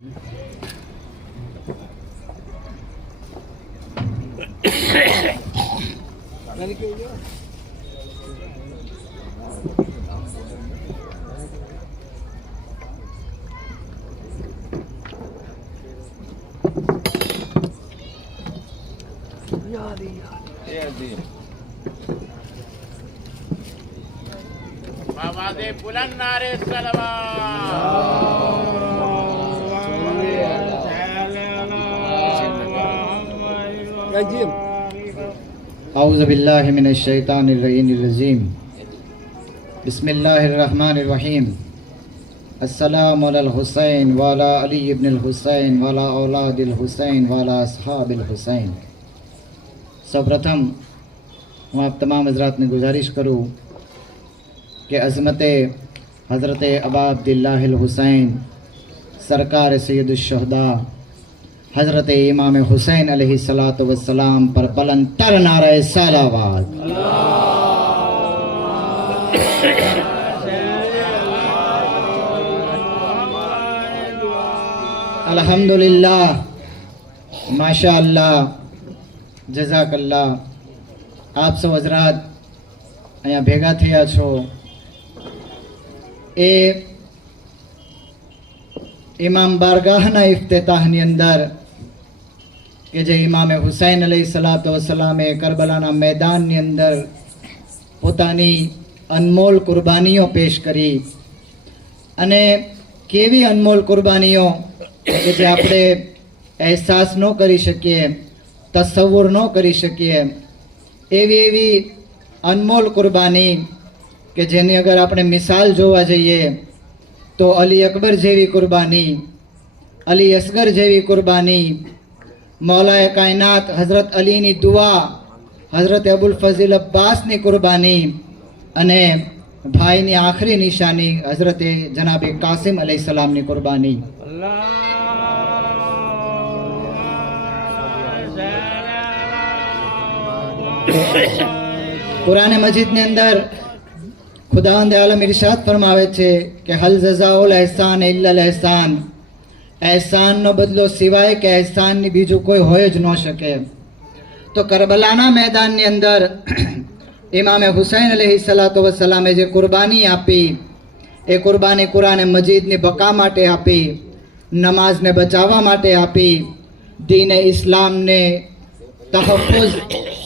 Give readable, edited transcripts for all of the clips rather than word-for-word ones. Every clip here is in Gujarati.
आवाज़े बुलंद नारे सलवात। औज़ु बिल्लाहि मिनश शैतानिर रजीम। बिस्मिल्लाहिर रहमानिर रहीम। अस्सलामु अलल हुसैन व अला अली इब्नुल हुसैन व अला औलादिल हुसैन व अला अस्हाबिल हुसैन। सर्वप्रथम હું આપ તમામ હઝરાતને ગુજારિશ કરું કે અઝમતે હઝરત અબા અબ્દુલ્લાહિલ હુસૈન સરકાર સૈયદુશ્શહદા हज़रत इमाम हुसैन अलैहिस्सलातु वस्सलाम पर बुलंद तर नारे सलावत। अल्हम्दुलिल्लाह, माशाअल्लाह, जज़ाकल्लाह। आप सौ हज़रात અહીંયા ભેગા થયા છો એ ઇમામ બારગાહના ઇફ્તિતાહની અંદર કે જે ઇમામે હુસૈન અલૈહિસ્સલાતુ વસ્સલામે કરબલાના મેદાનની અંદર પોતાની અનમોલ કુરબાનીઓ પેશ કરી અને કેવી અનમોલ કુરબાનીઓ કે જે આપણે અહેસાસ ન કરી શકીએ, તસવ્વુર ન કરી શકીએ, એવી અનમોલ કુરબાની કે જેની અગર આપણે મિસાલ જોવા જઈએ તો અલી અકબર જેવી કુરબાની, અલી અસગર જેવી કુરબાની, મૌલાએ કાયનાત હઝરત અલીની દુઆ, હઝરત અબુલ ફઝીલ અબ્બાસની કુરબાની અને ભાઈની આખરી નિશાની હઝરત જનાબે કાસિમ અલૈહિસ્સલામની કુરબાની। કુરાન મજીદની અંદર ખુદાવંદ આલમ ઇરશાદ ફરમાવે છે કે હલ જઝાઉલ એહસાન ઇલ્લલ એહસાન, એહસાનનો બદલો સિવાય કે એહસાનની બીજું કોઈ હોય જ ન શકે। તો કરબલાના મેદાનની અંદર ઇમામે હુસૈન અલૈહિસ્સલાતુ વસ્સલામે જે કુરબાની આપી એ કુરબાની કુરાન મજીદની બકા માટે આપી, નમાઝને બચાવવા માટે આપી, દીન ઇસ્લામને તહફ્ફુઝ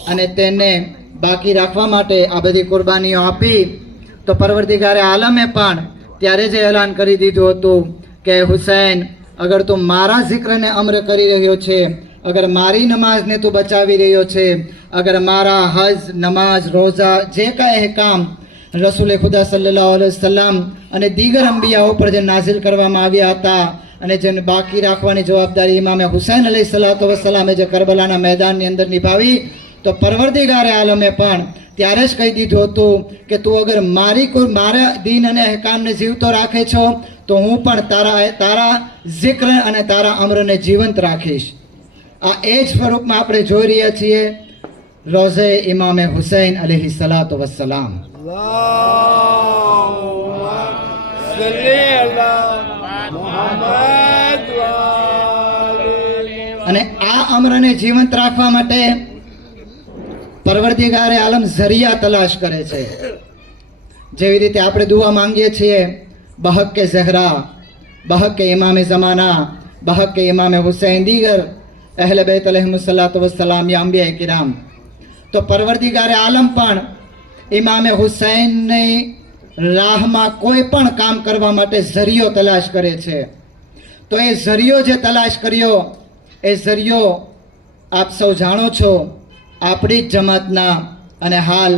અને તેને બાકી રાખવા માટે આ બધી કુરબાનીઓ આપી। તો પરવરદિગારે આલમે પણ ત્યારે જ એલાન કરી દીધું હતું કે હુસૈન, અગર તું મારા જિક્રને અમ્ર કરી રહ્યો છે, અગર મારી નમાઝને તું બચાવી રહ્યો છે, અગર મારા હજ, નમાઝ, રોઝા જે કાંઈ અહેકામ રસૂલે ખુદા સલ્લલ્લાહુ અલૈહિ વસલ્લમ અને દીગર અંબિયાઓ પર જે નાઝિલ કરવામાં આવ્યા હતા અને જેને બાકી રાખવાની જવાબદારી ઇમામે હુસૈન અલૈહિસ્સલાતુ વસ્સલામે જે કરબલાના મેદાનની અંદર નિભાવી, તો પરવરદિગારે આલમે પણ ત્યારે જ કહી દીધું હતું કે તું અગર મારા દીન અને અહેકામને જીવતો રાખે છો તો હું પણ તારા જિક્ર અને તારા અમ્રને જીવંત રાખીશ। આ એ જ સ્વરૂપમાં આપણે જોઈ રહ્યા છીએ રોઝે ઇમામે હુસૈન અલૈહિસ્સલાતુ વસ્સલામ। અને આ અમ્રને જીવંત રાખવા માટે પરવરદિગારે આલમ ઝરિયા તલાશ કરે છે। જેવી રીતે આપણે દુઆ માંગીએ છીએ બહક ઝહરા, બહક ઇમામે ઝમાના, બહક ઇમામે હુસૈન, દીગર અહેલે બેત અલૈહિસ્સલાતુ વસ્સલામ યા અંબિયા કિરામ, તો પરવરદિગારે આલમ પણ ઇમામે હુસૈનની રાહમાં કોઈ પણ કામ કરવા માટે ઝરિયો તલાશ કરે છે। તો એ ઝરિયો જે તલાશ કર્યો એ ઝરિયો આપ સૌ જાણો છો, આપણી જ જમાતના અને હાલ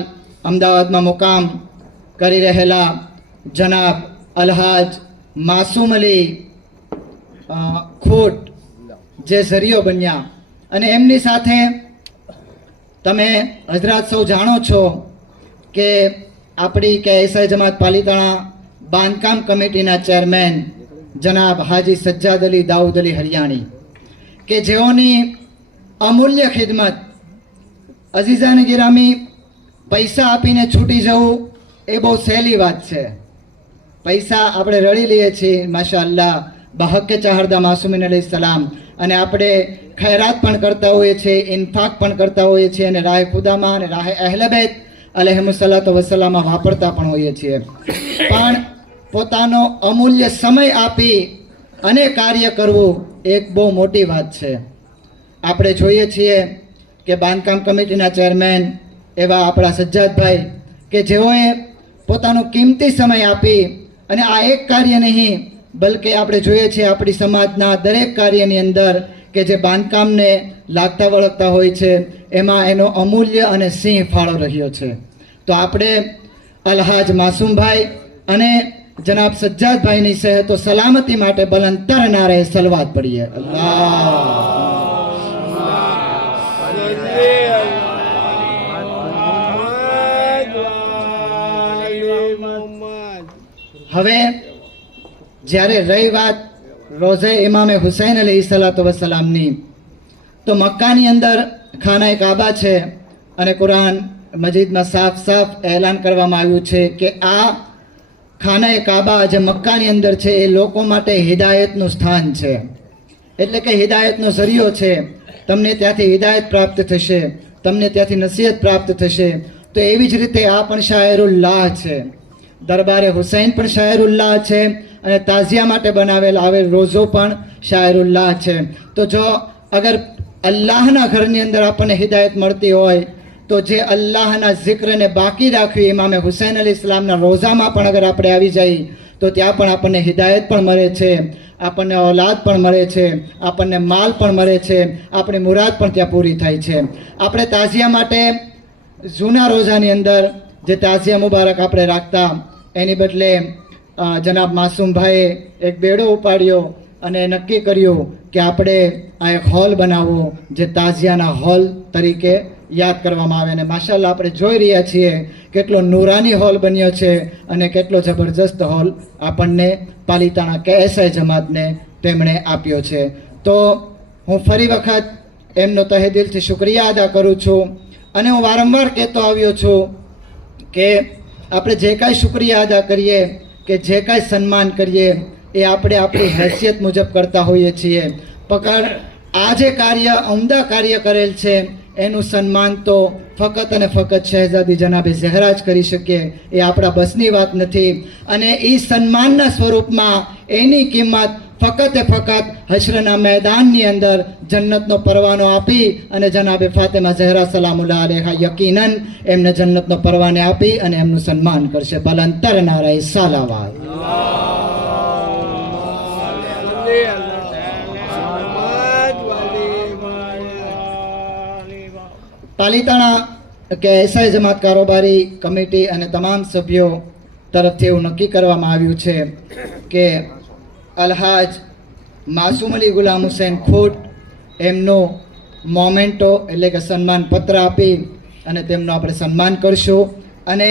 અમદાવાદમાં મુકામ કરી રહેલા જનાબ અલહાજ માસૂમ અલી ખોટ જે ઝરિયો બન્યા। અને એમની સાથે તમે હઝરાત સૌ જાણો છો કે આપણી કે એસઆઈ જમાત પાલિતાણા બાંધકામ કમિટીના ચેરમેન જનાબ હાજી સજ્જાદ અલી દાઉદ અલી હરિયાણી કે જેઓની અમૂલ્ય ખિદમત, અઝીઝાને ગિરામી, પૈસા આપીને છૂટી જવું એ બહુ સહેલી વાત છે। પૈસા આપણે રળી લઈએ છીએ માશાઅલ્લાહ, બહકે ચાહરદા માસુમીન અલૈહિસ્સલામ, અને આપણે ખૈરાત પણ કરતા હોઈએ છીએ, ઇન્ફાક પણ કરતા હોઈએ છીએ, અને રાહ ખુદામાં અને રાહ અહલે બેત અલૈહિસ્સલાતુ વસ્સલામમાં વાપરતા પણ હોઈએ છીએ. પણ પોતાનો અમૂલ્ય સમય આપી અને કાર્ય કરવું એક બહુ મોટી વાત છે. આપણે જોઈએ છીએ કે બાંધકામ કમિટીના ચેરમેન એવા આપણા સજ્જાદભાઈ કે જેઓએ પોતાનો કિંમતી સમય આપી અને આ એક કાર્ય નહીં બલકે આપણે જોઈએ છીએ આપણી સમાજના દરેક કાર્યની અંદર કે જે બાંધકામને લાગતા વળગતા હોય છે એમાં એનો અમૂલ્ય અને સિંહ ફાળો રહ્યો છે. તો આપણે અલહાજ માસૂમભાઈ અને જનાબ સજ્જાદભાઈની સહેતો સલામતી માટે બલંતર નારે સલવાત પડીએ. હવે જ્યારે રહી વાત રોઝે ઇમામે હુસૈન અલૈહિસ્સલાતુ વસ્સલામની, તો મક્કાની અંદર ખાના કાબા છે અને કુરાન મજીદમાં સાફ સાફ એલાન કરવામાં આવ્યું છે કે આ ખાના કાબા જે મક્કાની અંદર છે એ લોકો માટે હિદાયતનું સ્થાન છે, એટલે કે હિદાયતનો ઝરિયો છે. તમને ત્યાંથી હિદાયત પ્રાપ્ત થશે, તમને ત્યાંથી નસીહત પ્રાપ્ત થશે. તો એવી જ રીતે આ પણ શાયરુલ્લાહ છે, દરબારે હુસૈન પણ શાયરુલ્લાહ છે, અને તાઝિયા માટે બનાવેલ આવેલ રોઝો પણ શાયરુલ્લાહ છે. તો જો અગર અલ્લાહના ઘરની અંદર આપણને હિદાયત મળતી હોય તો જે અલ્લાહના જિક્રને બાકી રાખ્યું ઇમામે હુસૈન અલૈહિસ્સલામના રોઝામાં પણ અગર આપણે આવી જઈએ તો ત્યાં પણ આપણને હિદાયત પણ મળે છે, આપણને ઔલાદ પણ મળે છે, આપણને માલ પણ મળે છે, આપણી મુરાદ પણ ત્યાં પૂરી થાય છે. આપણે તાઝિયા માટે જૂના રોઝાની અંદર જે તાઝિયા મુબારક આપણે રાખતા એની બદલે જનાબ માસૂમભાઈએ એક બેડો ઉપાડ્યો અને નક્કી કર્યું કે આપણે આ એક હોલ બનાવવો જે તાઝિયાના હોલ તરીકે યાદ કરવામાં આવે. અને માશાલ્લાહ આપણે જોઈ રહ્યા છીએ કેટલો નૂરાની હોલ બન્યો છે અને કેટલો જબરજસ્ત હોલ આપણને પાલિતાણા KSI જમાતને તેમણે આપ્યો છે. તો હું ફરી વખત એમનો તહે દિલથી શુક્રિયા અદા કરું છું. અને હું વારંવાર કહેતો આવ્યો છું કે આપણે જે કાંઈ શુક્રિયા અદા કરીએ કે જે કાંઈ સન્માન કરીએ એ આપણે આપણી હેસિયત મુજબ કરતા હોઈએ છીએ. પણ આ જે કાર્ય ઉમદા કાર્ય કરેલ છે એનું સન્માન તો ફકત અને ફકત શહેઝાદી જનાબે ઝહરા જ કરી શકીએ, એ આપણા બસની વાત નથી. અને એ સન્માનના સ્વરૂપમાં એની કિંમત ફકત ફકત હશરના મેદાનની અંદર જન્નતનો પરવાનો આપી અને જનાબે ફાતિમા ઝહરા સલામુલ્લાહ અલૈહા યકીનન એમને જન્નતનો પરવાને આપી અને એમનું સન્માન કરશે. બલંતર નારાએ સાલાવાત. પાલિતાણા KSI જમાત કારોબારી કમિટી અને તમામ સભ્યો તરફથી એવું નક્કી કરવામાં આવ્યું છે કે અલહાજ માસૂમ અલી ગુલામ હુસૈન ખોટ એમનો મોમેન્ટો એટલે કે સન્માન પત્ર આપી અને તેમનું આપણે સન્માન કરશું. અને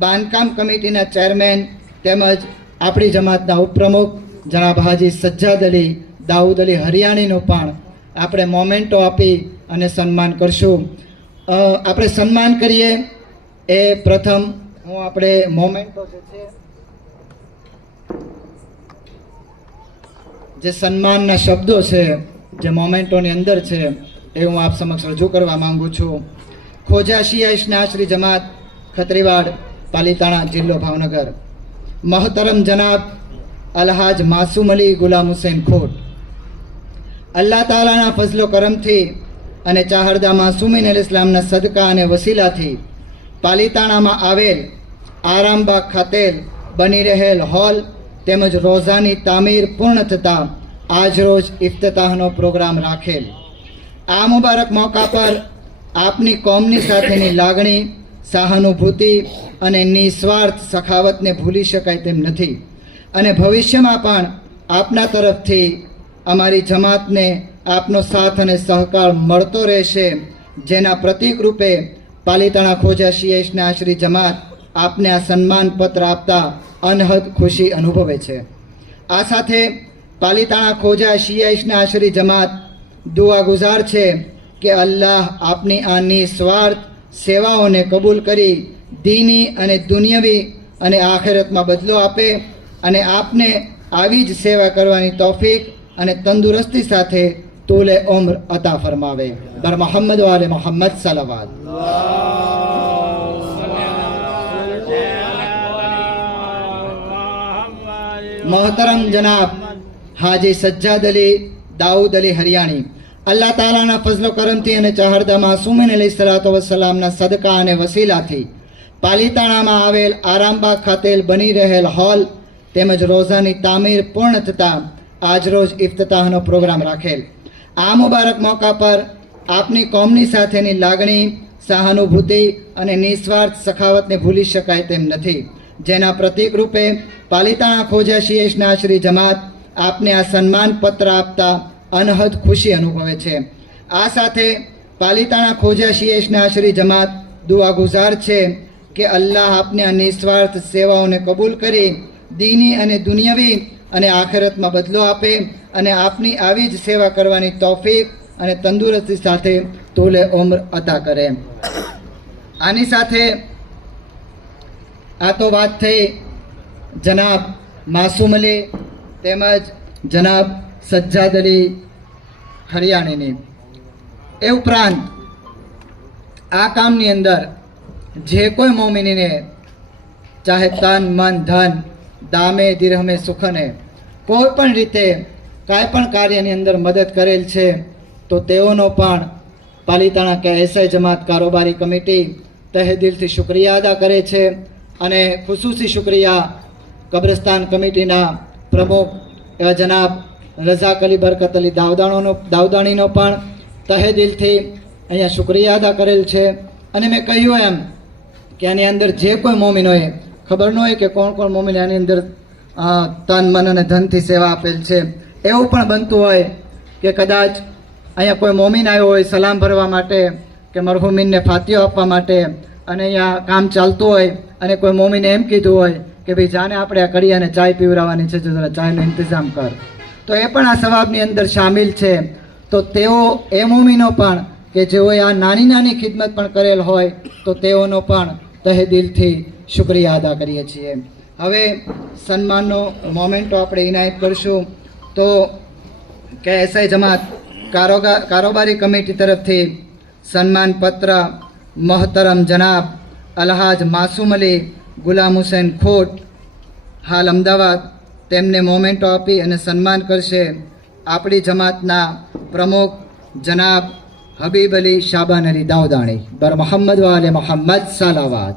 બાંધકામ કમિટીના ચેરમેન તેમજ આપણી જમાતના ઉપપ્રમુખ જનાબ હાજી સજ્જાદ અલી દાઉદ અલી હરિયાણીનું પણ આપણે મોમેન્ટો આપી અને સન્માન કરશું. આપણે સન્માન કરીએ એ પ્રથમ હું આપણે મોમેન્ટો જે સન્માનના શબ્દો છે જે મોમેન્ટોની અંદર છે એ હું આપ સમક્ષ રજૂ કરવા માંગુ છું. ખોજા શિયા ઇસ્નાશરી જમાત ખત્રીવાડ પાલિતાણા જિલ્લો ભાવનગર, મહતરમ જનાબ અલહાજ માસૂમ અલી ગુલામ હુસૈન ખોટ, અલ્લાહ તાલાના ફઝલો કરમથી અને ચાહરદા માસૂમીન અલૈહિસ્સલામના સદકા અને વસીલાથી પાલિતાણામાં આવેલ આરામબાગ ખાતે બની રહેલ હોલ તેમજ રોઝાની તામીર પૂર્ણ થતાં આજરોજ ઇફ્તિતાહનો પ્રોગ્રામ રાખેલ. આ મુબારક મોકા પર આપની કોમની સાથેની લાગણી, સહાનુભૂતિ અને નિસ્વાર્થ સખાવતને ભૂલી શકાય તેમ નથી. અને ભવિષ્યમાં પણ આપના તરફથી અમારી જમાતને આપનો સાથ અને સહકાર મળતો રહેશે, જેના પ્રતીક રૂપે પાલિતાણા ખોજા શિયા ઇસ્નાશરી જમાત આપને આ સન્માન પત્ર આપતા અનહદ ખુશી અનુભવે છે. આ સાથે પાલિતાણા ખોજા શિયા ઇસ્નાશરી જમાત દુઆ ગુજાર છે કે અલ્લાહ આપની આ નિસ્વાર્થ સેવાઓને કબૂલ કરી દીની અને દુનિયાવી અને આખિરતમાં બદલો આપે અને આપને આવી જ સેવા કરવાની તૌફીક અને તંદુરસ્તી સાથે તૂલે ઉમ્ર અતા ફરમાવે. બર મોહમ્મદ વાલે મોહમ્મદ સલાવત. मोहतरम जनाब हाजी सज्जाद अली दाऊद अली हरियाणी, अल्लाह तालाना फजलो करमથી અને ચાહરદા માસૂમીન અલૈહિસ્સલાતુ વસ્સલામના સદકા અને વસીલાથી પાલીતાણામાં આવેલ આરામબાગ ખાતે બની રહેલ હોલ તેમજ રોઝાની તામીર પૂર્ણ થતાં આજરોજ ઇફ્તિતાહનો પ્રોગ્રામ રાખેલ. આ મુબારક મોકા પર આપની કોમની સાથેની લાગણી, સહાનુભૂતિ અને નિસ્વાર્થ સખાવતને ભૂલી શકાય તેમ નથી, જેના પ્રતીક રૂપે પાલીતાણા ખોજા શીએશના શ્રી જમાત આપને આ સન્માન પત્ર આપતા અનહદ ખુશી અનુભવે છે. આ સાથે પાલીતાણા ખોજા શીએશના શ્રી જમાત દુઆ ગુજાર છે કે અલ્લાહ આપને આ નિસ્વાર્થ સેવાઓને કબૂલ કરી દીની અને દુનિયાવી અને આખિરતમાં બદલો આપે અને આપની આવી જ સેવા કરવાની તૌફીક અને તંદુરસ્તી સાથે તૂલે ઉમ્ર અતા કરે. આની સાથે આ તો વાત થઈ જનાબ માસૂમ અલી તેમજ જનાબ સજ્જાદ અલી હરિયાણીની. એ ઉપરાંત આ કામની અંદર જે કોઈ મોમિનીને ચાહે તન મન ધન દામે દિરહમે સુખને કોઈ પણ રીતે કાંઈ પણ કાર્યની અંદર મદદ કરેલ છે તો તેઓનો પણ પાલીતાણા કે એસઆઈ જમાત કારોબારી કમિટી તહે દિલથી શુક્રિયા અદા કરે છે. અને ખુસૂસી શુક્રિયા કબ્રસ્તાન કમિટીના પ્રમુખ એવા જનાબ રઝાક અલી બરકત અલી દાવદાણીનો પણ તહે દિલથી અહીંયા શુક્રિયા અદા કરેલ છે. અને મેં કહ્યું એમ કે આની અંદર જે કોઈ મોમિન હોય, ખબર ન હોય કે કોણ કોણ મોમિન આની અંદર તન મન અને ધનથી સેવા આપેલ છે. એવું પણ બનતું હોય કે કદાચ અહીંયા કોઈ મોમિન આવ્યો હોય સલામ ભરવા માટે કે મરહુમીનને ફાતિહો આપવા માટે, અને અહીંયા કામ ચાલતું હોય અને કોઈ મોમિને એમ કીધું હોય કે ભાઈ જાને આપણે આ કડિયાને ચાય પીવડાવવાની છે, જરા ચાયનો ઇંતજામ કર, તો એ પણ આ સવાબની અંદર શામિલ છે. તો તેઓ એ મોમિનો પણ કે જેઓએ આ નાની નાની ખિદમત પણ કરેલ હોય તો તેઓનો પણ તહે દિલથી શુક્રિયા અદા કરીએ છીએ. હવે સન્માનનો મોમેન્ટો આપણે ઇનાયત કરશું. તો કે એસઆઈ જમાત કારોબારી કમિટી તરફથી સન્માન પત્ર મોહતરમ જનાબ અલહાજ માસૂમ અલી ગુલામ હુસૈન ખોટ હાલ અમદાવાદ, તેમને મોમેન્ટો આપી અને સન્માન કરશે આપણી જમાતના પ્રમુખ જનાબ હબીબ અલી શાબાન અલી દાઉદાણી. બર મોહમ્મદ વાલે મોહમ્મદ સલાવત.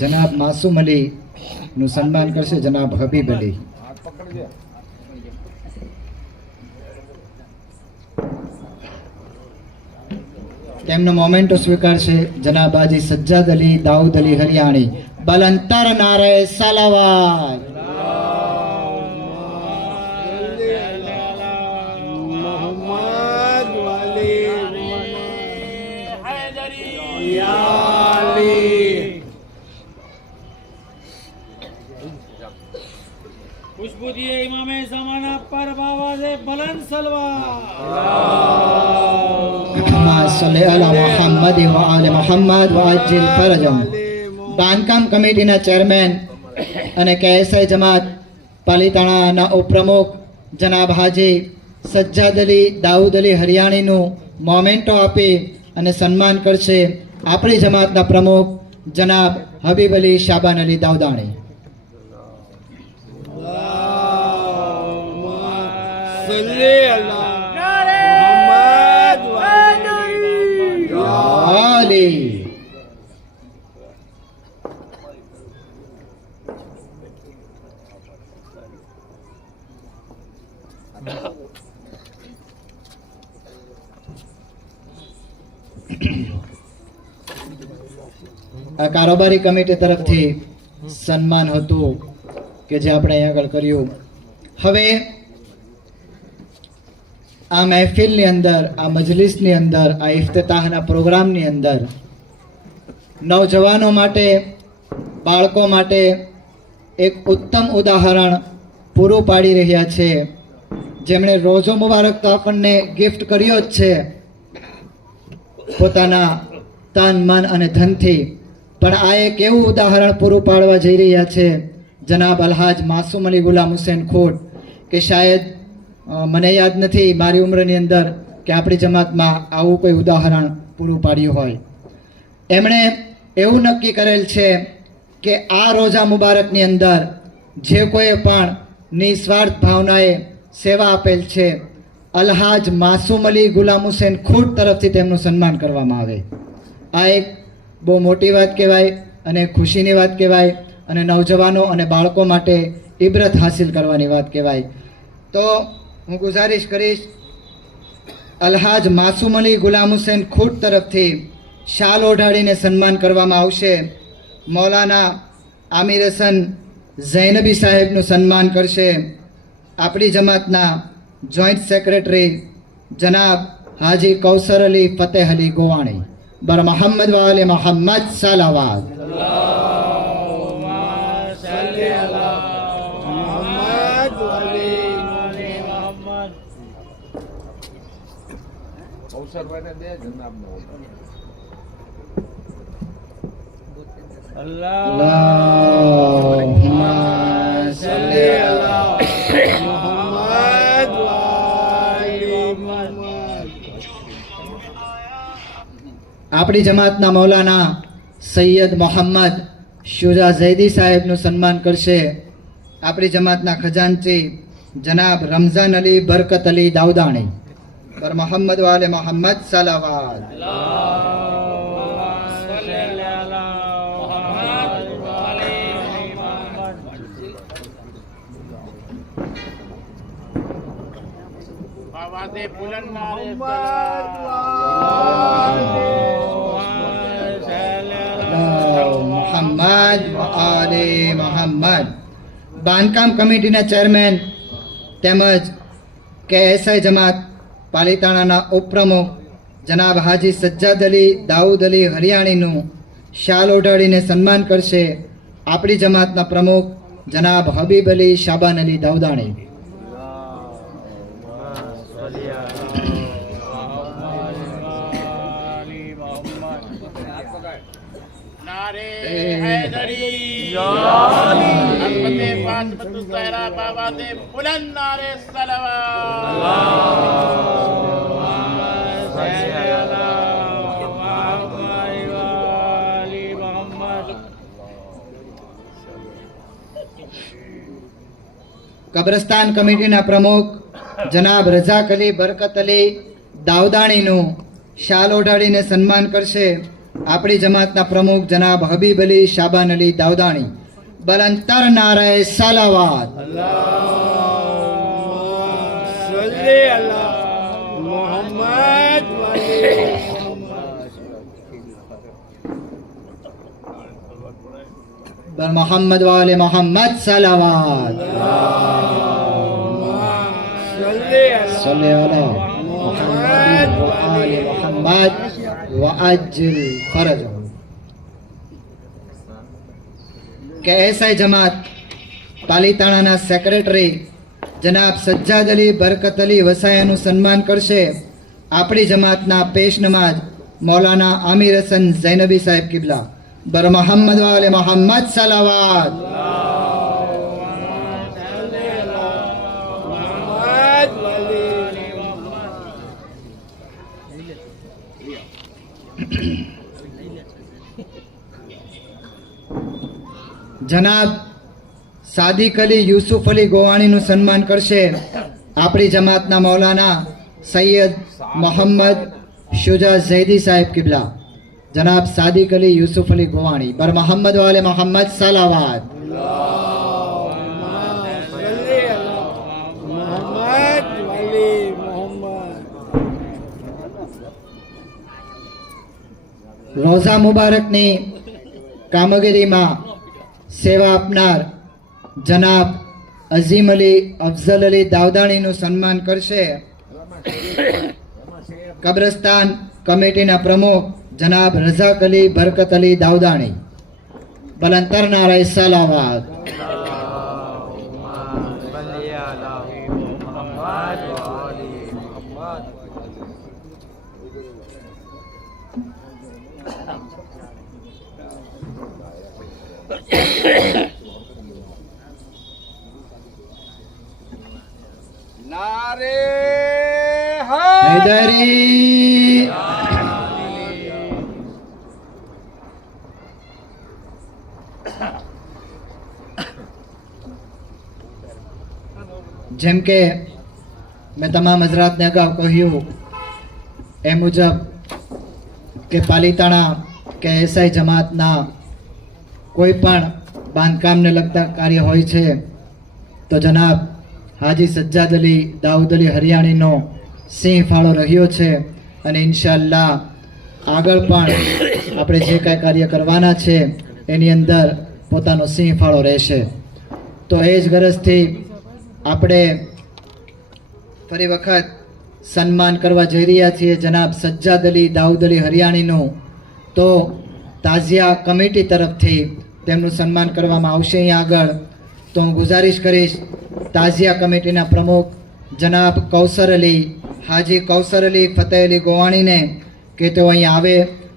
જનાબ માસૂમ અલી નું સન્માન કરશે જનાબ હબીબ અલી. તેમનો મોમેન્ટો સ્વીકારશે જનાબ હાજી સજ્જાદ અલી દાઉદ અલી હરિયાણી. બલંતર નારે સલાવત. खुशबू दिए इमामे ज़माना पर बावाज़े बुलंद सलवा. सल्ले अला मुहम्मद व आले मुहम्मद व अज्जिल फरजम. બાંધકામ કમિટીના ચેરમેન અને કેએસઆઈ જમાત પાલીતાણાના ઉપપ્રમુખ જનાબ હાજી સજ્જાદ અલી દાઉદ અલી હરિયાણીનું મોમેન્ટો આપી અને સન્માન કરશે આપણી જમાતના પ્રમુખ જનાબ હબીબ અલી શાબાન અલી દાઉદાણી. આ કારોબારી કમિટી તરફથી સન્માન હતું કે જે આપણે અહીં આગળ કર્યું. હવે આ મહેફિલની અંદર, આ મજલિસની અંદર, આ ઇફ્તિતાહના પ્રોગ્રામની અંદર નવજવાનો માટે, બાળકો માટે એક ઉત્તમ ઉદાહરણ પૂરું પાડી રહ્યા છે જેમણે રોજો મુબારક તો આપણને ગિફ્ટ કર્યો જ છે પોતાના તન મન અને ધનથી, પણ આ એક એવું ઉદાહરણ પૂરું પાડવા જઈ રહ્યા છે જનાબ અલ્હાજ માસૂમ અલી ગુલામ હુસૈન ખોટ, કે શાયદ મને યાદ નથી મારી ઉંમરની અંદર કે આપણી જમાતમાં આવું કોઈ ઉદાહરણ પૂરું પાડ્યું હોય. એમણે એવું નક્કી કરેલ છે કે આ રોજા મુબારકની અંદર જે કોઈએ પણ નિસ્વાર્થ ભાવનાએ સેવા આપેલ છે, અલ્હાજ માસૂમ અલી ગુલામ હુસૈન ખોટ તરફથી તેમનું સન્માન કરવામાં આવે. આ એક બહુ મોટી વાત કહેવાય અને ખુશીની વાત કહેવાય અને નવજવાનો અને બાળકો માટે ઇબરત હાસિલ કરવાની વાત કહેવાય. તો હું ગુજારિશ કરીશ અલ્હાજ માસૂમ અલી ગુલામ હુસૈન ખોટ તરફથી શાલ ઓઢાડીને સન્માન કરવામાં આવશે. મૌલાના આમિર હસન ઝૈનબી સાહેબનું સન્માન કરશે આપણી જમાતના જોઈન્ટ સેક્રેટરી જનાબ હાજી કૌસર અલી ફતેહ અલી ગોવાણી. બર મોહમ્મદ વાલે મોહમ્મદ સલાવાત. અલ્લાહુમ્મા સલ્લી અલા મુહમ્મદ વ આલિ મુહમ્મદ. આપણી જમાતના મૌલાના સૈયદ મોહમ્મદ શુજા ઝૈદી સાહેબનું સન્માન કરશે આપણી જમાતના ખજાનચી જનાબ રમઝાન અલી બરકત અલી દાઉદાણી. પર મોહમ્મદ વાલે મોહમ્મદ સલાવાત. आवाज़े बुलंद नारे મોહમ્મદ વ આલે મોહમ્મદ. બાંધકામ કમિટીના ચેરમેન તેમજ KSI જમાત પાલિતાણાના ઉપપ્રમુખ જનાબ હાજી સજ્જાદ અલી દાઉદ અલી હરિયાણીનું શાલ ઓઢાડીને સન્માન કરશે આપણી જમાતના પ્રમુખ જનાબ હબીબ અલી શાબાન અલી દાઉદાણી. नारे हैदरी अहमद फातिमतुल ज़हरा बाबा दे बुलंद नारे કબ્રસ્તાન કમિટીના પ્રમુખ જનાબ રઝાક અલી બરકત અલી દાઉદાણીનું શાલ ઓઢાડીને સન્માન કરશે આપણી જમાતના પ્રમુખ જનાબ હબીબ અલી શાબાન અલી દાઉદાણી. બલંતર નારે સલાવાત. બર મોહમ્મદ વાલે મોહમ્મદ સલાવાત. સલ્લી અલા મુહમ્મદ વ આલે મુહમ્મદ વઅજલ ફરજહુ. KSI જમાત પાલિતાણાના સેક્રેટરી જનાબ સજ્જાદ અલી બરકત અલી વસાયાનું સન્માન કરશે આપણી જમાતના પેશ નમાજ મૌલાના આમિર હસન ઝૈનબી સાહેબ કિબલા. બર મોહમ્મદ વાલે મોહમ્મદ સલાવાત. જનાબ સાદિક અલી યુસુફ અલી ગોવાણીનું સન્માન કરશે આપણી જમાતના મૌલાના સૈયદ મોહમ્મદ શુજા ઝૈદી સાહેબ કિબલા. જનાબ સાદિક અલી યુસુફ અલી ગોવાણી. બર મોહમ્મદ વાલે મોહમ્મદ સલાવાત. રોઝા મુબારકની કામગીરીમાં સેવા આપનાર જનાબ અઝીમ અલી અફઝલ અલી દાઉદાણીનું સન્માન કરશે કબ્રસ્તાન કમિટીના પ્રમુખ જનાબ રઝાક અલી બરકત અલી દાઉદાણી. બલંતર નારે સલાવાત. नारे हैदरी જેમ કે મેં તમામ હજરાતને અગાઉ કહ્યું એ મુજબ કે પાલિતાણા કે એસઆઈ જમાતના કોઈ પણ બાંધકામને લગતા કાર્ય હોય છે તો જનાબ હાજી સજ્જાદ અલી દાઉદ અલી હરિયાણીનો સિંહ ફાળો રહ્યો છે અને ઇન્શાઅલ્લાહ આગળ પણ આપણે જે કાંઈ કાર્ય કરવાના છે એની અંદર પોતાનો સિંહ ફાળો રહેશે. તો એ જ ગરજથી આપણે ફરી વખત સન્માન કરવા જઈ રહ્યા છીએ જનાબ સજ્જાદ અલી દાઉદ અલી હરિયાણીનું. તો તાઝિયા કમિટી તરફથી તેમનું સન્માન કરવામાં આવશે અહીં આગળ. તો હું ગુજારિશ કરીશ તાઝિયા કમિટીના પ્રમુખ જનાબ કૌસર અલી હાજી કૌસર અલી ફતેહ અલી ગોવાણીને કે તેઓ અહીં આવે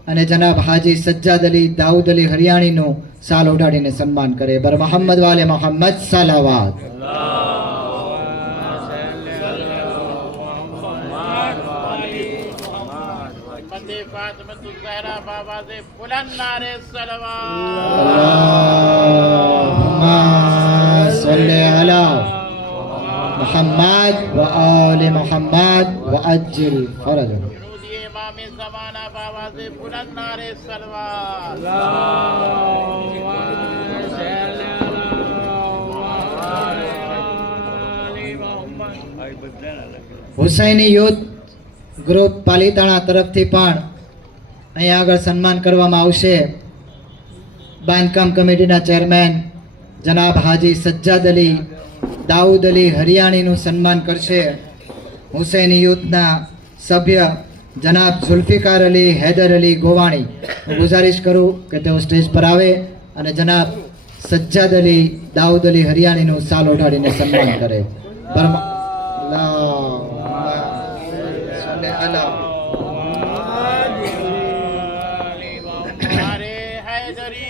અને જનાબ હાજી સજ્જાદ અલી દાઉદ અલી હરિયાણીનું સાલ ઓઢાડીને સન્માન કરે. બર મોહમ્મદ વાલે મોહમ્મદ સલાવાત. फतेह फातिमतुल ज़हरा बाबा से बुलंद नारे सलवात. अल्लाहुम्मा सल्ली अला मुहम्मद व आले मुहम्मद व अज्जिल फरजहु. जुनूदी इमाम ज़माना बाबा से बुलंद नारे सलवात. હુસૈની યુથ ગ્રુપ પાલિતાણા તરફથી પણ અહીંયા આગળ સન્માન કરવામાં આવશે. બાંધકામ કમિટીના ચેરમેન જનાબ હાજી સજ્જાદ અલી દાઉદ અલી હરિયાણીનું સન્માન કરશે. હુસૈની યુથના સભ્ય જનાબ ઝુલ્ફિકાર અલી હૈદર અલી ગોવાણી, હું ગુજારિશ કરું કે તેઓ સ્ટેજ પર આવે અને જનાબ સજ્જાદ અલી દાઉદ અલી હરિયાણીનું સાલ ઓઢાડીને સન્માન કરે. नारे हैदरी.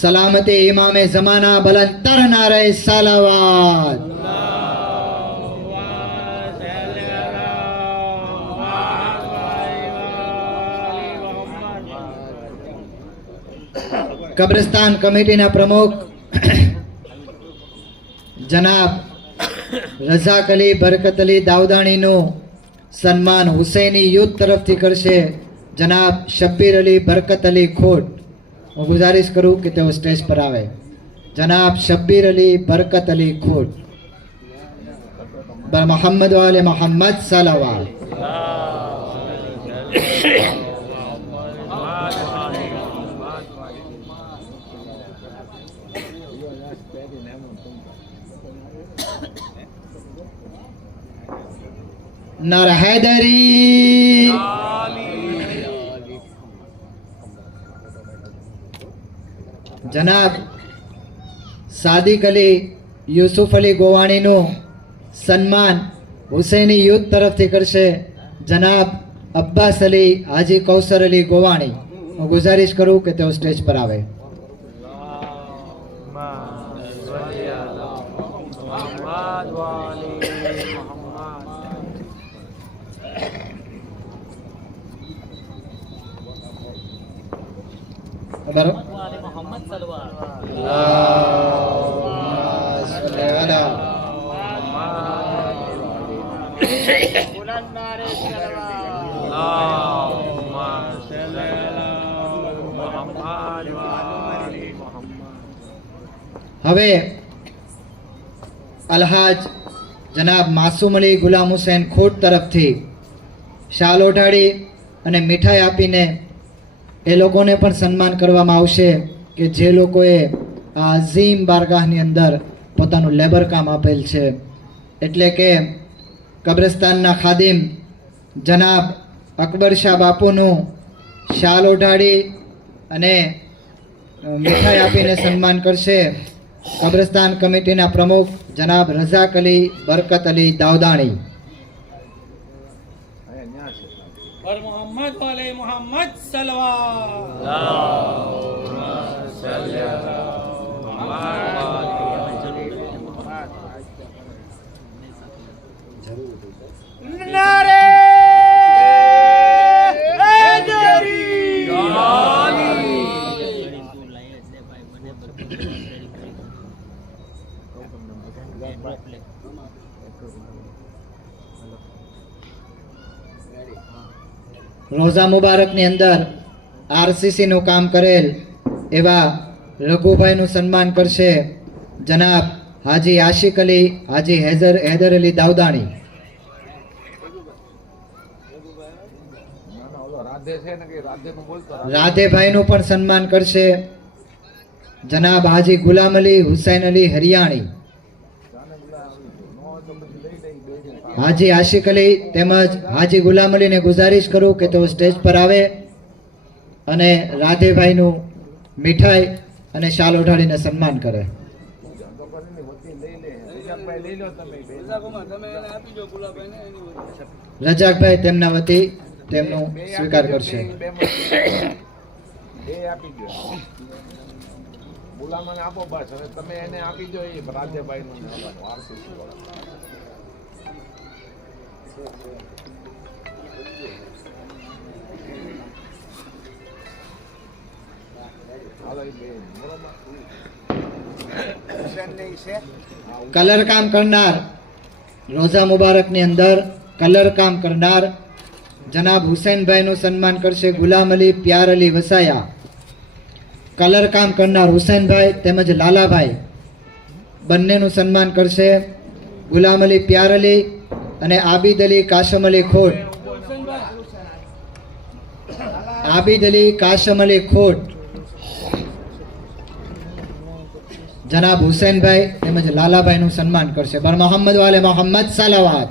सलामती इमाम जमाना बुलंद तर नारे सलावत. कब्रिस्तान कमेटीના પ્રમુખ જનાબ રઝાક અલી બરકત અલી દાઉદાણીનું સન્માન હુસૈની યુથ તરફથી કરશે જનાબ શબ્બીર અલી બરકત અલી ખોટ. હું ગુજારિશ કરું કે તેઓ સ્ટેજ પર આવે. જનાબ શબ્બીર અલી બરકત અલી ખોટ. બર મોહમ્મદ વાલે મોહમ્મદ સલાવાત. नार हैदरी. जनाब सादिक अली यूसुफ अली गोवाણીનું સન્માન હુસૈની યુથ તરફથી કરશે જનાબ અબ્બાસ અલી હાજી કૌસર અલી ગોવાણી. હું ગુજારિશ કરું કે તેઓ સ્ટેજ પર આવે. मोहम्मद सलवार. बुलंद नारे सलवात. હવે અલહાજ જનાબ માસૂમ અલી ગુલામ હુસૈન ખોટ તરફથી શાલ ઓઢાડી અને મીઠાઈ આપીને એ લોકોને પણ સન્માન કરવામાં આવશે કે જે લોકોએ આ અઝીમ બારગાહની અંદર પોતાનું લેબર કામ આપેલ છે. એટલે કે કબ્રસ્તાનના ખાદિમ જનાબ અકબર શાહ બાપુનું શાલ ઓઢાડી અને મીઠાઈ આપીને સન્માન કરશે કબ્રસ્તાન કમિટીના પ્રમુખ જનાબ રઝાક અલી બરકત અલી દાઉદાણી, और मोहम्मद वाले मोहम्मद सलवा नारे રોઝા મુબારકની અંદર આરસીસીનું કામ કરેલ એવા રઘુભાઈનું સન્માન કરશે જનાબ હાજી આશિક અલી હાજી હૈદર અલી દાઉદાણી. રાધેભાઈનું પણ સન્માન કરશે જનાબ હાજી ગુલામ અલી હુસૈન અલી હરિયાણી. હાજી આશિક અલી તેમજ હાજી ગુલામ અલીને ગુજારિશ કરું કે તેઓ સ્ટેજ પર આવે અને રાધેભાઈનું મીઠાઈ અને શાલ ઓઢાડીને સન્માન કરે. રજાકભાઈ તેમના વતી તેમનું સ્વીકાર કરશે. ગુલામને આપો બસ, હવે તમે એને આપી દો એ રાજ્યભાઈ નું કલર કામ કરનાર રોઝા મુબારકની અંદર કલર કામ કરનાર જનાબ હુસૈનભાઈનું સન્માન કરશે ગુલામ અલી પ્યાર અલી વસાયા. કલર કામ કરનાર હુસૈનભાઈ તેમજ લાલાભાઈ બંનેનું સન્માન કરશે ગુલામ અલી પ્યાર અલી અને આબિદ અલી કાશમ અલી ખોટ. આબિદ અલી કાશમ અલી ખોટ જનાબ હુસૈનભાઈ તેમજ લાલાભાઈનું સન્માન કરશે. બર મોહમ્મદ વાલે મોહમ્મદ સલાવાત.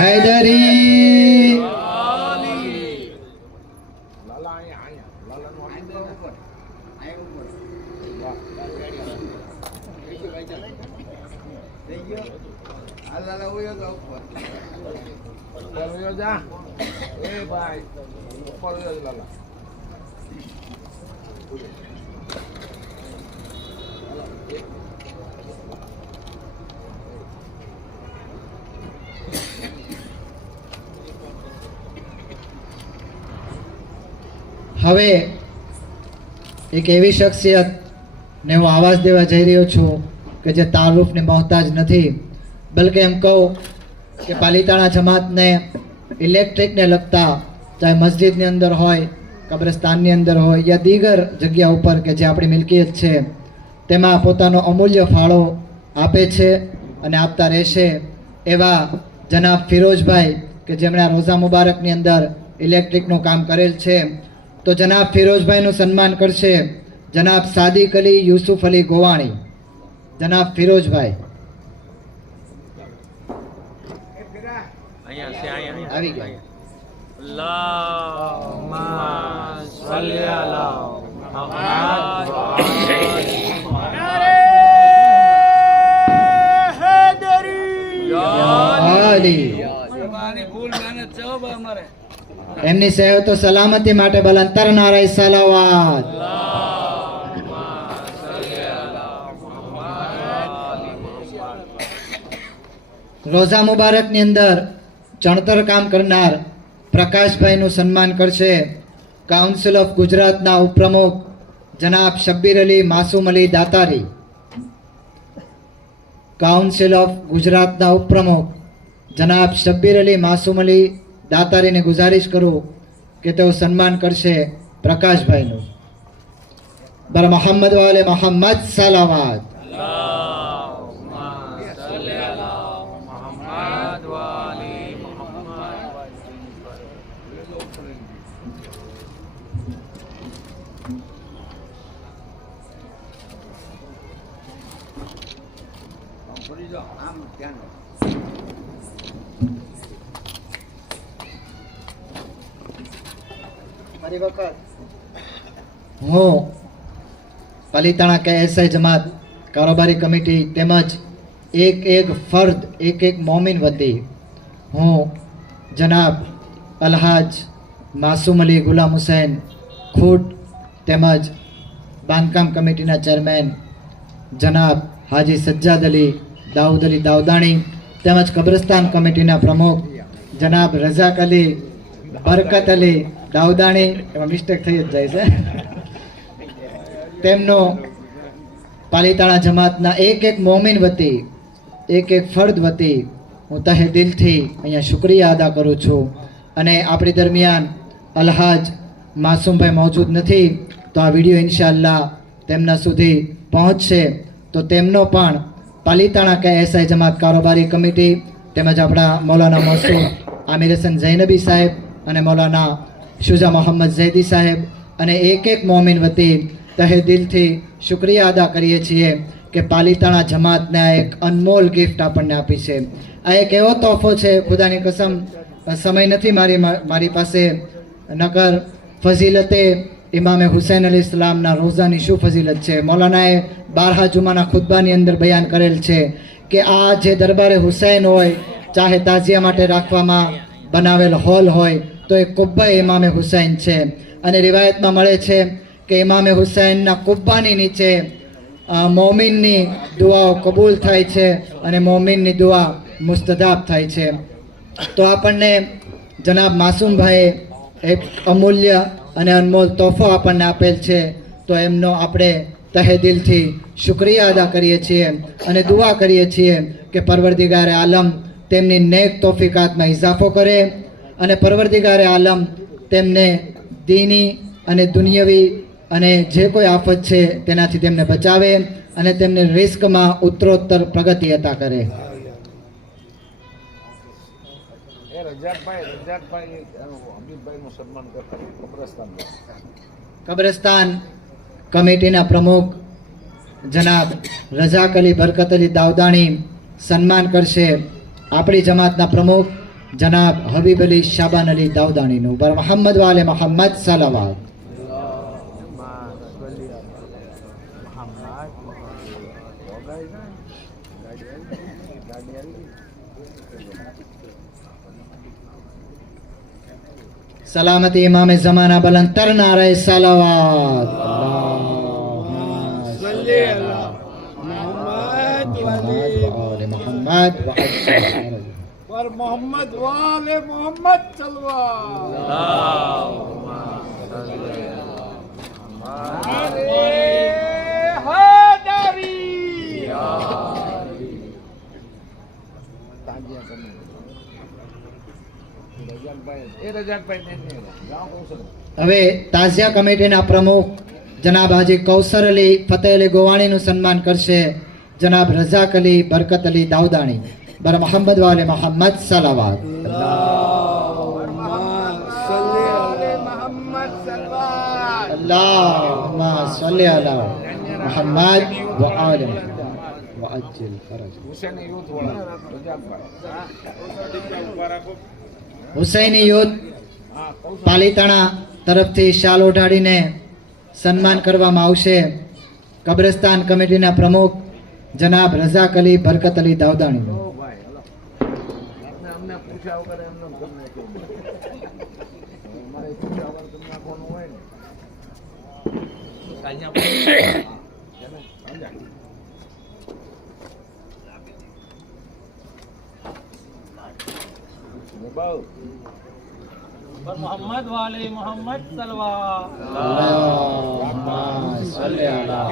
હૈદરી હવે એક એવી શખ્સિયતને હું આવાજ દેવા જઈ રહ્યો છું કે જે તારુફની મોહતાજ નથી, બલકે એમ કહું કે પાલિતાણા જમાતને ઇલેક્ટ્રિકને લગતા ચાહે મસ્જિદની અંદર હોય, કબ્રસ્તાનની અંદર હોય યા દીગર જગ્યા ઉપર કે જે આપણી મિલકિયત છે તેમાં પોતાનો અમૂલ્ય ફાળો આપે છે અને આપતા રહેશે એવા જનાબ ફિરોઝભાઈ કે જેમણે આ રોઝા મુબારકની અંદર ઇલેક્ટ્રિકનું કામ કરેલ છે, તો જનાબ ફિરોઝભાઈનું સન્માન કરશે જનાબ સાદિક અલી યુસુફ અલી ગોવાણી. જનાબ ફિરોઝભાઈ આવી ગયા. એમની સેવા તો સલામતી માટે બલંતર નારાય સલાવાત. રોઝા મુબારકની અંદર ચણતર કામ કરનાર પ્રકાશભાઈનું સન્માન કરશે કાઉન્સિલ ઓફ ગુજરાતના ઉપપ્રમુખ જનાબ શબ્બીર અલી માસૂમ અલી દાતારી. કાઉન્સિલ ઓફ ગુજરાતના ઉપપ્રમુખ જનાબ શબ્બીર અલી માસૂમ અલી દાતારીને ગુજારિશ કરું કે તેઓ સન્માન કરશે પ્રકાશભાઈનું. બર મોહમ્મદ વાલે મોહમ્મદ સલાવાત. મારી વખત હું પાલિતાણા KSI જમાત કારોબારી કમિટી તેમજ એક ફર્દ એક મોમિન વતી હું જનાબ અલહાજ માસૂમ અલી ગુલામ હુસૈન ખૂટ તેમજ બાંધકામ કમિટીના ચેરમેન જનાબ હાજી સજ્જાદ અલી દાઉદ અલી દાઉદાણી તેમજ કબ્રસ્તાન કમિટીના પ્રમુખ જનાબ રઝાક અલી બરકત અલી દાઉદાણી, એમાં મિસ્ટેક થઈ જ જાય છે, તેમનો પાલિતાણા જમાતના એક મોમિન વતી એક ફર્દ વતી હું તહે દિલથી અહીંયા શુક્રિયા અદા કરું છું. અને આપણી દરમિયાન અલહાજ માસૂમભાઈ મોજૂદ નથી, તો આ વિડીયો ઇન્શાઅલ્લાહ તેમના સુધી પહોંચશે, તો તેમનો પણ પાલિતાણા KSI જમાત કારોબારી કમિટી તેમજ આપણા મૌલાના મસૂદ આમિર હસન ઝૈનબી સાહેબ અને મૌલાના શુજા મોહમ્મદ ઝૈદી સાહેબ અને એક મોમિન વતી તહે દિલથી શુક્રિયા અદા કરીએ છીએ કે પાલિતાણા જમાતને આ એક અનમોલ ગિફ્ટ આપણને આપી છે. આ એક એવો તોહફો છે, ખુદાની કસમ સમય નથી મારી પાસે, નકર ફઝીલતે ઇમામે હુસૈન અલી ઇસ્લામના રોઝાની શું ફઝીલત છે. મૌલાનાએ 12 જુમાના ખુતબાની અંદર બયાન કરેલ છે કે આ જે દરબારે હુસૈન હોય, ચાહે તાજિયા માટે રાખવામાં બનાવેલ હોલ હોય, તો એ કુબ્બા ઇમામે હુસૈન છે. અને રિવાયતમાં મળે છે કે ઇમામે હુસૈનના કુબ્બાની નીચે મોમિનની દુઆઓ કબૂલ થાય છે અને મોમિનની દુઆ મુસ્તજાબ થાય છે. તો આપણને જનાબ માસૂમભાઈએ એક અમૂલ્ય અને અનમોલ તોહફો આપણને આપેલ છે, તો એમનો આપણે તહે દિલથી શુક્રિયા અદા કરીએ છીએ અને દુઆ કરીએ છીએ કે પરવરદિગારે આલમ તેમની નેક તોફીકાતમાં ઇજાફો કરે અને પરવરદિગારે આલમ તેમને દીની અને દુનિયાવી અને જે કોઈ આફત છે તેનાથી તેમને બચાવે અને તેમને રિસ્કમાં ઉત્તરોત્તર પ્રગતિ અતા કરે. એ રજાકભાઈ હમીદભાઈનું સન્માન કરતા કબ્રસ્તાન કબ્રસ્તાન કમિટીના પ્રમુખ જનાબ રઝાક અલી બરકત અલી દાઉદાણી સન્માન કરશે આપણી જમાતના પ્રમુખ જનાબ હબીબ અલી શાબાન અલી દાઉદાણીનું. બર મોહમ્મદ વાલે મોહમ્મદ સલાવાત. सलामती इमाम ज़माना बुलंदतर नारे सलावत. मोहम्मद पर मोहम्मद वाले मोहम्मद चलवा હવે તાઝિયા કમિટીના પ્રમુખ જનાબ હાજી કૌસર અલી ફતેહ અલી ગોવાણીનું સન્માન કરશે જનાબ રઝાક અલી બરકત અલી દાઉદાણી. બર મોહમ્મદ વાલે મોહમ્મદ સલાવાત. અલ્લાहुम्मा सल्ली अला मुहम्मद व आले मुहम्मद व अज्जिल फरज. હુસૈની યુથ પાલિતાણા તરફથી શાલ ઓઢાડીને સન્માન કરવામાં આવશે કબ્રસ્તાન કમિટીના પ્રમુખ જનાબ રઝાક અલી બરકત અલી દાઉદાણીનું. અમને પૂછ્યા વગર એમને તમને અમારે પૂછ્યા વગર તમને નાખવાનું હોય ને पर मोहम्मद वाले मोहम्मद सलवा અલ્લાहुम्मा સલ્લી અલા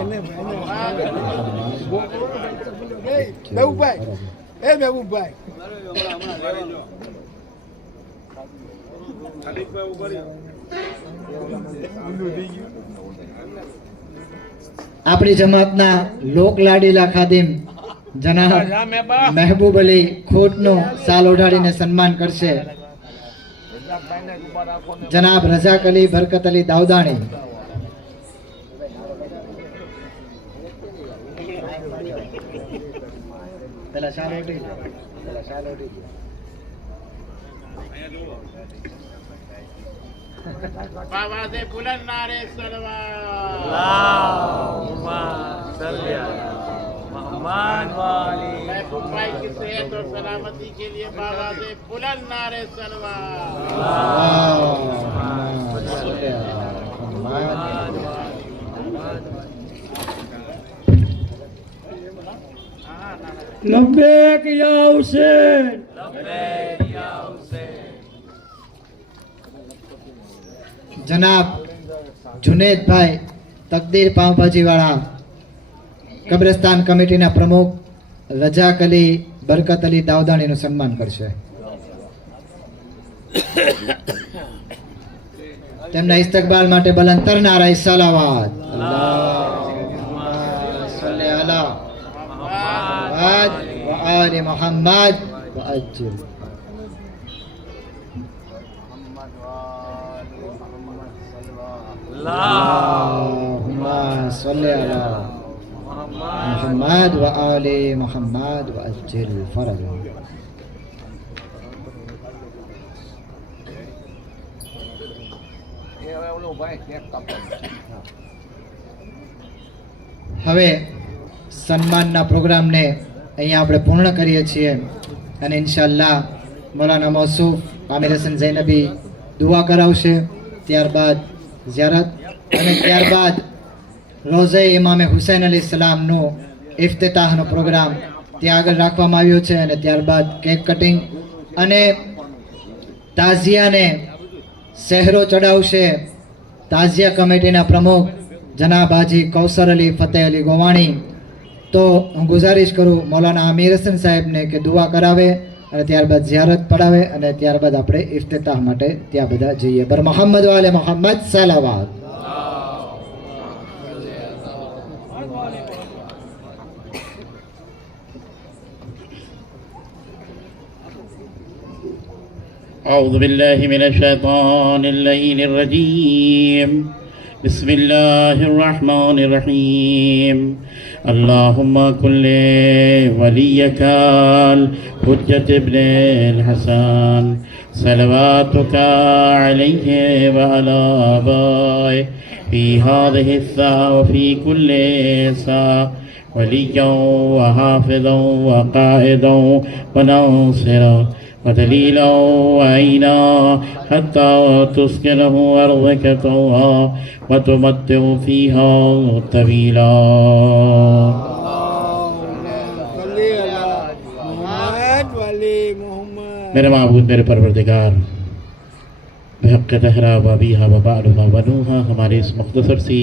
મહેબૂબભાઈ એ મહેબૂબભાઈ આપણી જમાતના લોક લાડીલા ખાદિમ જનાબ મહેબૂબ અલી ખૂટનું શાલ ઓઢાડીને સન્માન કરશે જનાબ રઝાક અલી બરકત અલી દાઉદાણી. પેલા શાલ ઓઢી લો, પેલા શાલ ઓઢી લો. बाबा से बुलंद नारे सलवात। महबूब भाई की सेहत और सलामती के लिए बाबा से बुलंद नारे सलवात। लब्बैक या हुसैन। જનાબ જુનેદભાઈ તકદીર પાવભાજીવાળા કબ્રસ્તાન કમિટીના પ્રમુખ રજાક અલી બરકત અલી દાવદાણીનું સન્માન કરશે. તેમના ઇસ્તકબાલ માટે બલંતર નારાય સલાવાત. અલ્લાહુમ્મા સલ્લી અલા મુહમ્મદ વ આલી મુહમ્મદ વ અજ્જિલ. اللهم صل على محمد وآل محمد وأجل فرجه. હવે સન્માનના પ્રોગ્રામને અહીંયા આપણે પૂર્ણ કરીએ છીએ અને ઇન્શાઅલ્લાહ મૌલાના મૌસૂફ આમિર હસન ઝૈનબી દુઆ કરાવશે, ત્યારબાદ ઝિયારત અને ત્યારબાદ રોઝે ઇમામે હુસૈન અલી સલામનો ઇફ્તિતાહનો પ્રોગ્રામ ત્યાં આગળ રાખવામાં આવ્યો છે અને ત્યારબાદ કેક કટિંગ અને તાઝિયાને સહેરો ચડાવશે તાઝિયા કમિટીના પ્રમુખ જનાબ હાજી કૌસર અલી ફતેહ અલી ગોવાણી. તો હું ગુજારિશ કરું મૌલાના આમિર હસન સાહેબને કે દુઆ કરાવે અને ત્યારબાદ ઝિયારત પડાવે અને ત્યારબાદ આપણે ઇફ્તિતાહ માટે ત્યાં બધા જઈએ. બર મોહમ્મદ વાલે મોહમ્મદ સલાવાત. أعوذ بالله من الشيطان اللعين الرجيم بسم الله الرحمن الرحيم اللهم كل وليك الحجة ابن الحسن صلواتك عليه وعلى آبائه في هذه الساعة وفي كل ساعة وليا وحافظا وقائدا وناصرا ودليلا وعينا حتى تسكنه أرضك طوعا وتمتع فيها طويلا. मेरे महबूब मेरे परवरदिगार बहक़ तहरा वबीहा वबालुहा वनूहा हमारे इस मुख्तसर सी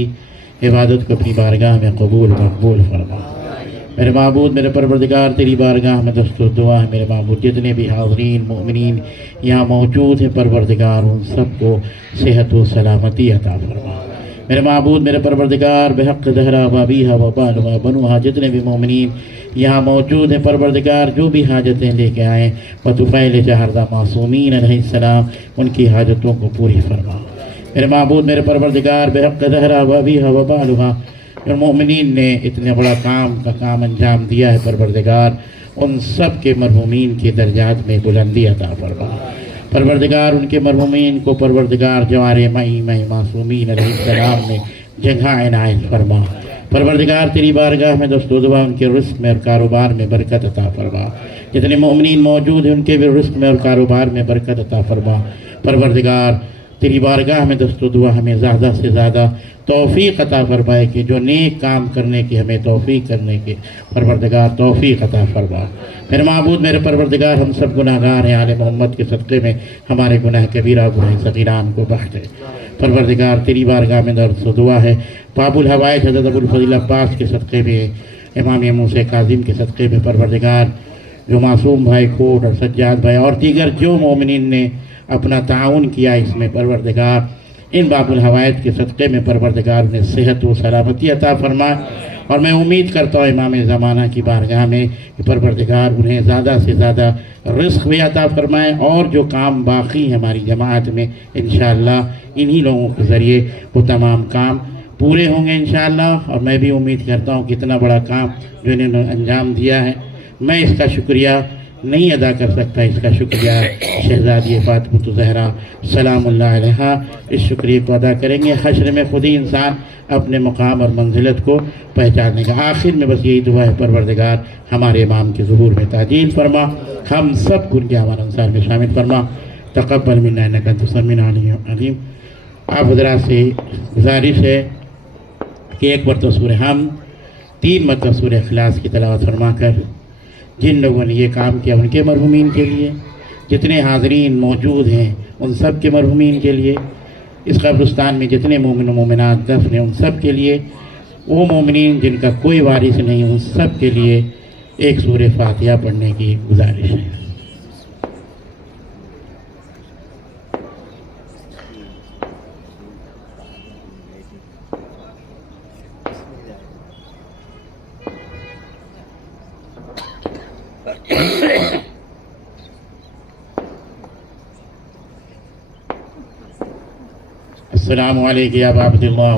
इबादत को अपनी बारगाह में कबूल मकबूल फरमा. मेरे महबूब मेरे परवरदिगार तेरी बारगाह में दस्तूर दुआ है मेरे महबूब जितने भी हाज़रीन मोमिनीन यहाँ मौजूद हैं परवरदिगार उन सबको सेहत व सलामती अता फरमा. मेरे महबूब मेरे परवरदिगार बहक़ ज़हरा वबीहा वबालुहा वनूहा जितने भी मोमिनीन यहाँ मौजूद हैं परवरदिगार जो भी हाजतें लेके आएँ वतुफ़ैल जहरदा मासूमीन अलैहिस्सलाम उनकी हाजतों को पूरी फरमा. मेरे महबूब मेरे परवरदिगार बहक़ ज़हरा वबीहा वबालुहा मोमिनीन ने इतने बड़ा काम अंजाम दिया है परवरदिगार उन सब के मरहूमीन के दर्जात में बुलंदी अता फरमा. परवरदिगार उनके मरहूमीन को परवरदिगार जवारे मई मासूमीन अलैहिस्सलाम में जगह इनायत फरमा. परवरदिगार तेरी बारगाह में दस्तूर दुआ उनके रिस्क में और कारोबार में बरकत अता फरमा. जितने मोमिनीन मौजूद हैं उनके भी रिस्क में और कारोबार में बरकत अता फरमा. परवरदिगार तेरी बारगाह में दस्तूर दुआ हमें ज़्यादा से ज़्यादा तौफ़ीक़ अता फरमाए कि जो नेक काम करने की हमें तौफ़ीक़ करने के परवरदिगार तौफ़ीक़ अता फरमा. मेरे महबूब मेरे परवरदिगार हम सब गुनाहगार हैं आले मोहम्मद के सदक़े में हमारे गुनाह कबीरा गुनाह सग़ीरान को बख्श दे. परवरदिगार तेरी बारगाह में दर्द दुआ है बाबुल हवाइज हज़रत अबुल फ़ज़ील अब्बास के सदक़े में इमाम मूसा काज़िम के सदक़े में परवरदिगार जो मासूम भाई खोट और सज्जाद भाई और दीगर जो मोमिनीन ने अपना ताउन किया इसमें परवरदिगार इन बाबुल हवायत के सदक़े में परवरदिगार ने सेहत व सलामती अता फरमाए. और मैं उम्मीद करता हूँ इमाम ज़माना की बारगाह में कि परवरदिगार उन्हें ज़्यादा से ज़्यादा रिस्क भी अता फरमाए और जो काम बाकी है हमारी जमात में इंशाअल्लाह इन्हीं लोगों के ज़रिए वो तमाम काम पूरे होंगे इंशाअल्लाह. और मैं भी उम्मीद करता हूँ कि इतना बड़ा काम जो इन्होंने अंजाम दिया है मैं इसका शुक्रिया नहीं अदा कर सकता। इसका शुक्रिया शहजादी फातिमा ज़हरा सलामुल्लाह अलैहा इस शुक्रिया को अदा करेंगे। हश्र में खुद ही इंसान अपने मकाम और मंजिलत को पहचानने का। आखिर में बस यही दुआ है, परवरदिगार हमारे इमाम के ज़ुहूर में ताजील फरमा, हम सब को उनके आवान अंसार में शामिल फरमा। तक़ब्बल मिन्ना इन्नका अंता समीउल अलीम। आप हज़रात से गुजारिश है कि एक मरतबा सूरह हम, 3 मरतबा सूरह इखलास की तिलावत फरमा कर जिन लोगों ने ये काम किया उनके मरहूमीन के लिए, जितने हाज़रीन मौजूद हैं उन सब के मरहूमीन के लिए, इस कब्रिस्तान में जितने मोमिन मोमिनात दफन हैं उन सब के लिए, वो मोमिनीन जिनका कोई वारिस नहीं उन सब के लिए एक सूरह फातिहा पढ़ने की गुजारिश है। अस्सलामु अलैकुम या अबा अब्दुल्लाह।